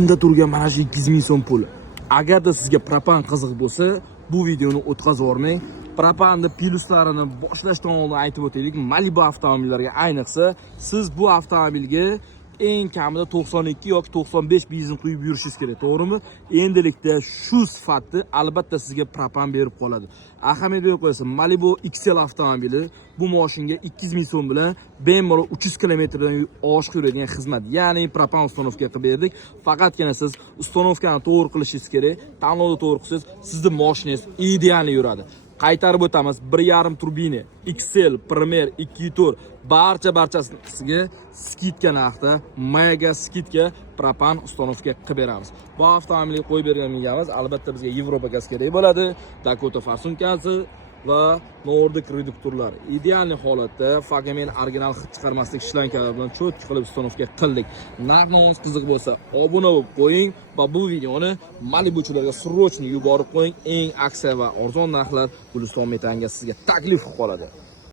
Bunda turgan mana shu 200 ming so'm pul. Agarda sizga propan qiziq bo'lsa, bu videoni o'tkazib yormang. Propanni plyuslarini boshlashdan oldin aytib o'taylik. Malibu avtomobillariga ayniqsa, siz bu avtomobilga eng kamida 92 yoki 95 benzin quyib yurishingiz kerak, to'g'rimi? Endilikda shu sifatni albatta sizga propan berib qoladi. Ahamiyat berib qo'yasiz. Malibu XL avtomobili bu mashinga 200 ming so'm bilan bemalol 300 kilometrdan oshiq yuradigan xizmat. Ya'ni propan uстановка qilib berdik. Faqatgina siz uстановкani to'g'ri qilishingiz kerak. Tanlovni to'g'ri qilsangiz, sizning mashinangiz ideal yuradi. Qaytarib o'tamiz. 1.5 turbina, XL, Premier, 2 tur barchasiga skidka narxda, mega skidka propan uстановка qilib beramiz. Bu avtomobilga qo'yib bergan miyamiz albatta bizga Yevropa gaz kerak bo'ladi. Dakota farsunkasi va Nordic reduktorlar ideal holatda, faqat original hid chiqarmaslik shlankalar bilan cho'tki qilib uстановка qildik. Narxingiz qiziq bo'lsa, obuna bo'lib qo'ying va bu videoni Malibuchilarga srochni yuborib qo'ying. Eng aksiya va arzon narxlar Guliston Metanga sizga taklif qilib qoladi.